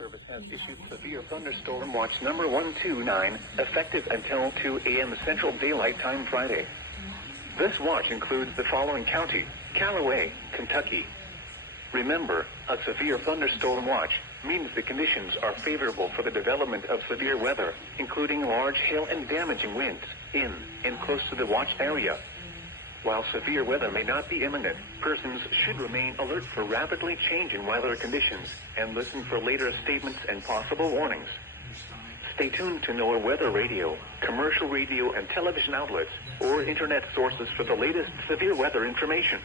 Service has issued severe thunderstorm watch number 129, effective until 2 a.m. Central Daylight Time Friday. This watch includes the following county: Callaway, Kentucky. Remember, a severe thunderstorm watch means the conditions are favorable for the development of severe weather, including large hail and damaging winds, in and close to the watch area. While severe weather may not be imminent, persons should remain alert for rapidly changing weather conditions and listen for later statements and possible warnings. Stay tuned to NOAA Weather Radio, commercial radio and television outlets, or internet sources for the latest severe weather information.